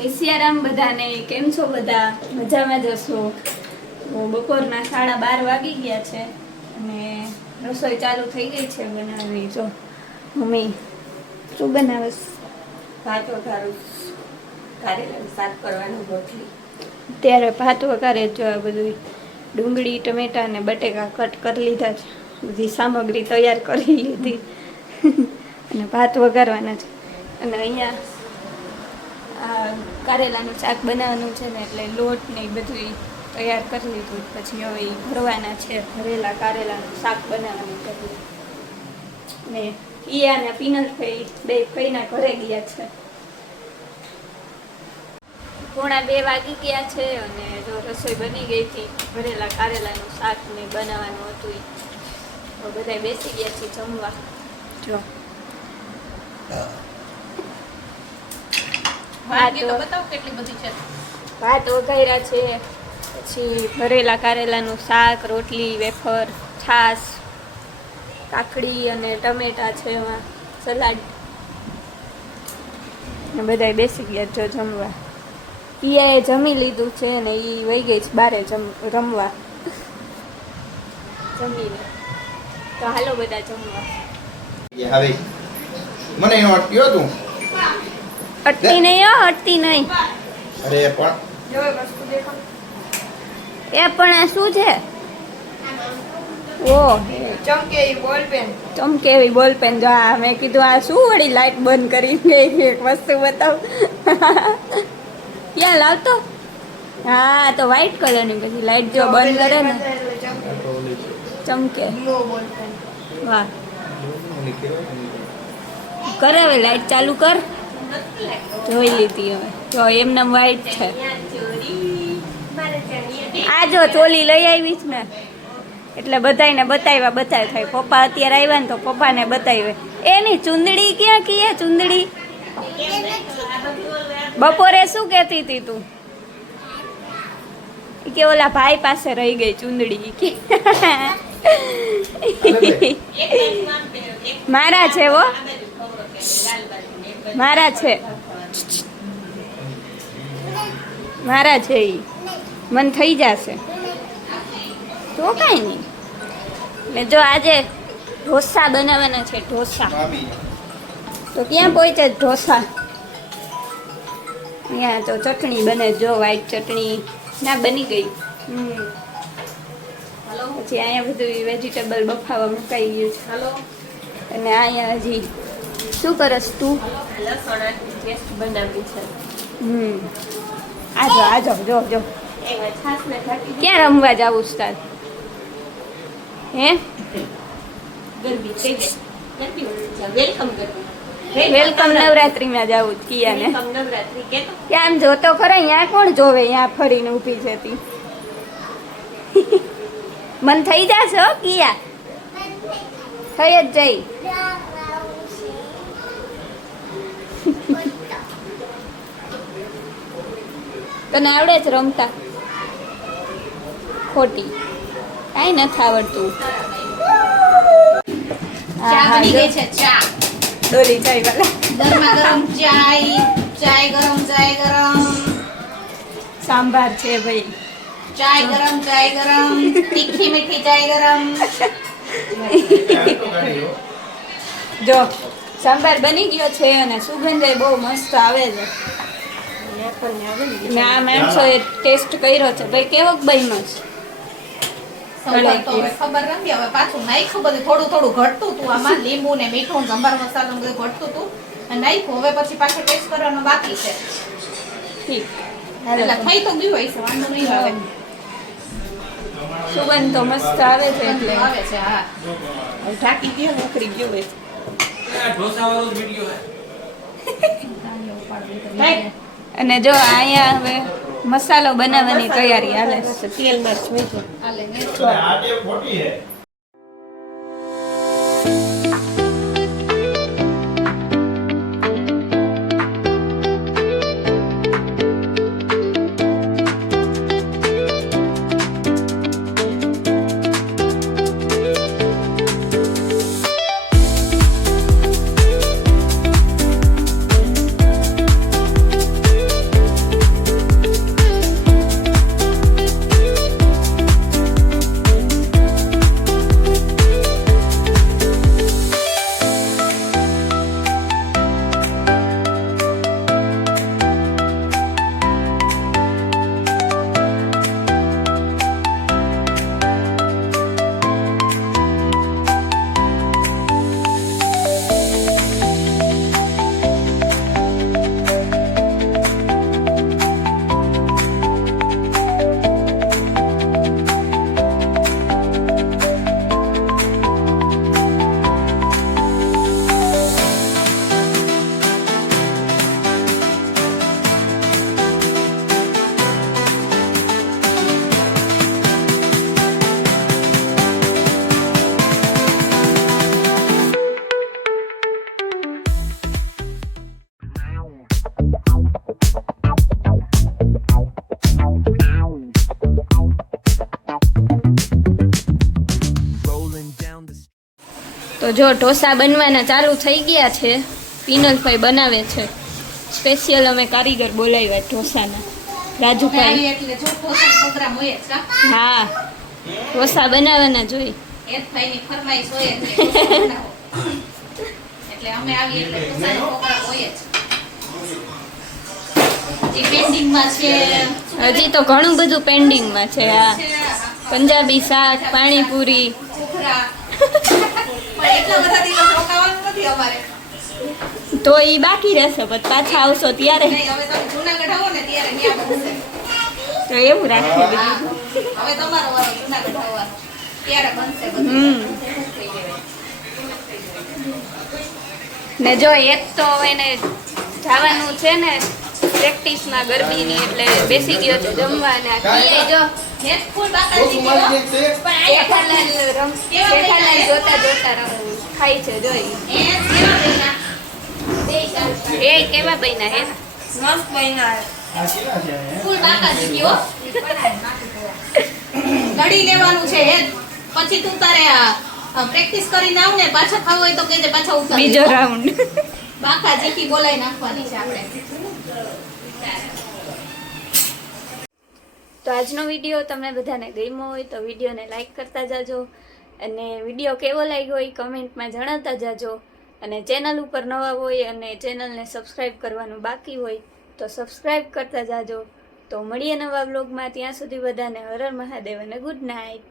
જય સિયારામ બધાને. કેમ છો બધા? મજામાં જશો? બપોરના 12:30 વાગી ગયા છે અને રસોઈ ચાલુ થઈ ગઈ છે બનાવવી. જો મમ્મી શું બનાવસ? ભાત વઘારું, કારેલાનું શાક કરવાનું, રોટલી. અત્યારે ભાત વઘારે. જો આ બધું ડુંગળી, ટમેટા અને બટેકા કટ કરી લીધા છે. બધી સામગ્રી તૈયાર કરી લીધી અને ભાત વઘારવાના છે. અને અહીંયા કારેલાનું શાક બનાવવાનું છે ને, એટલે લોટ ને એ બધું તૈયાર કરી લીધું. પછી હવે એ ભરવાના છે. ભરેલા કારેલાનું શાક બનાવવાનું કર્યું. ને ઈયા અને પિનલભાઈ બે કઈના ઘરે ગયા છે. 1:45 વાગી ગયા છે અને જો રસોઈ બની ગઈ હતી. ભરેલા કારેલાનું શાક ને બનાવવાનું હતું. બધા બેસી ગયા છે જમવા. જો ભાત વઘાર્યા છે, પછી ભરેલા કારેલાનું શાક, રોટલી, વેફર, છાશ, કાકડી અને ટમેટા છે, એમાં સલાડ ને બધા બેસી ગયા જો જમવા. ઈયાએ જમી લીધું છે ને એ વહી ગઈ છે બારે રમવા. જમીને તો હાલો બધા જમવા. મને એનો અટક્યો તું અટતી નહીં હો, અટતી નહીં. અરે પણ એ પણ આ શું છે? ઓ ચમકે એવી બોલપેન. જો આ મેં કીધું આ શું વળી લાઈટ બંધ કરી ગઈ. એક વસ્તુ બતાવ. ક્યાં લાવતો? હા તો વ્હાઈટ કલરની. પછી લાઈટ જો બંધ કરે ને ચમકે. વાહ, કર હવે લાઈટ ચાલુ કર. જોઈ લીધી હવે. જો એમને વ્હાઈટ છે. આ જો ચોલી લઈ આવી છે ને, એટલે બધાને બતાવ્યા થાય. પપ્પા અત્યારે આવ્યા ને તો પપ્પાને બતાવ્યા. એની ચુંદડી ક્યાં કીએ? ચુંદડી બપોરે શું કહેતી હતી તું? કે ઓલા ભાઈ પાસે રહી ગઈ ચુંદડી કે મારા છે વો, મારા છે, મારા છે. ઈ મન થઈ જશે તો કાંઈ નહીં. ને જો આજે ઢોસા બનાવવાના છે. ઢોસા તો ક્યાં પહોંચે ઢોસા? અહીંયા તો ચટણી બને. જો વ્હાઈટ ચટણી ના બની ગઈ. પછી અહીંયા બધું વેજીટેબલ બફાવા મુકાઈ ગયું છે. અને અહીંયા હજી શું કરસ તું? લસણ પેસ્ટ બનાવી છે. આજો જો ક્યાં રમવા જાવું છે તાર? હે ગરબી થઈ ગઈ. વેલકમ ગરબી. વેલકમ નવરાત્રીમાં જાવું જ કિયાને. વેલકમ નવરાત્રી કે તો ત્યાં આમ જોતો ખરા. અહીંયા કોણ જોવે? અહીંયા ફરીને ઊભી છે તી. મન થઈ જશે હો કિયા. થઈ જ જઈ. તને આવડે જ રમતા? ખોટી કાંઈ નથી આવડતું. ચા બની ગઈ છે. ચા ડોલી ચાય વાલા. ગરમા ગરમ ચાય ગરમ. સાંભાર છે ભાઈ. ચાય ગરમ. તીખી મીઠી ચાય ગરમ. જો સાંભાર બની ગયો છે અને સુગંધ બહુ મસ્ત આવે છે. ને આ માણસોએ ટેસ્ટ કર્યો છે ભાઈ. કેવો બન્યો છે? સંભાર તો હવે ખબર નથી. હવે પાછું નાખ્યું બધું થોડું ઘટતું હતું. આમાં લીંબુ ને મીઠું, સંભાર મસાલો બધું ઘટતું હતું અને નાખ્યું. હવે પછી પાછું ટેસ્ટ કરવાનો બાકી છે. ઠીક, એટલે થઈ તો ગયું હશે, વાંધો નહીં આવે. સુગંધ તો મસ્ત આવે છે. એટલે આવે છે. હા, હવે ઢાંકી ગયો, ઉકળી ગયો હોય. અને જો અહીંયા હવે મસાલો બનાવવાની તૈયારી હાલે છે. તેલ મરચ મૂકી. હાલે ને. તો જો ઢોસા બનવાના ચાલુ થઈ ગયા છે. પિનલભાઈ બનાવે છે. સ્પેશિયલ અમે કારીગર બોલાવ્યા ઢોસાના. રાજુભાઈ. એટલે જો ઢોસા પ્રોગ્રામ હોય જ કા? હા, ઢોસા બનાવવાના જોઈ. ભાઈની ફરમાઈશ હોય જ ઢોસા બનાવો. એટલે અમે આવીએ એટલે ઢોસાનો પ્રોગ્રામ હોય જ. જે પેન્ડિંગમાં છે હજી તો ઘણું બધું પેન્ડિંગમાં છે. હા, પંજાબી શાક, પાણીપુરી. ઘૂઘરા. પણ એટલા બધા દિવસ રોકાવાનું નથી અમારે. તો ઈ બાકી રહેશે, પછી પાછા આવશો ત્યારે. નહીં, હવે તમે જૂનાગઢ આવો ને ત્યારે ત્યાં બનશે. તો એવું રાખીએ હા, બીજું. હવે તમારો વારો જૂનાગઢ આવવાનો. ત્યારે બનશે હમ. બધું. ને જો એક તો એને જવાનું છે ને પ્રેક્ટિસમાં ગરબીની, એટલે બેસી ગયો છે જમવા. ને આ કિયાય જો નેટ ફૂલ બાકાજી ગયો. જેઠાલાલ જોતા જોતા ખાય છે જોઈ. એ કેવા બન્યા? એ કેવા બન્યા હે? મસ્ત બન્યા. આ કેટલા છે ફૂલ બાકાજી ગયો. ઘડી લેવાનું છે એ પછી તું તારે પ્રેક્ટિસ કરીને આવ ને પાછા ખાવ હોય તો કહેજે પાછા ઉતાર બીજો રાઉન્ડ. બાકાજી કી બોલાઈ નાખવાની છે આપણે. તો આજનો વિડીયો તમને બધાને ગમ્યો હોય તો વિડીયોને લાઈક કરતા જાજો, અને વિડીયો કેવો લાગ્યો હોય કમેન્ટમાં જણાવતા જાજો. અને ચેનલ ઉપર નવા હોય અને ચેનલને સબસ્ક્રાઈબ કરવાનું બાકી હોય તો સબસ્ક્રાઈબ કરતા જાજો. તો મળીએ નવા વ્લોગમાં. ત્યાં સુધી બધાને હર હર મહાદેવ અને ગુડ નાઇટ.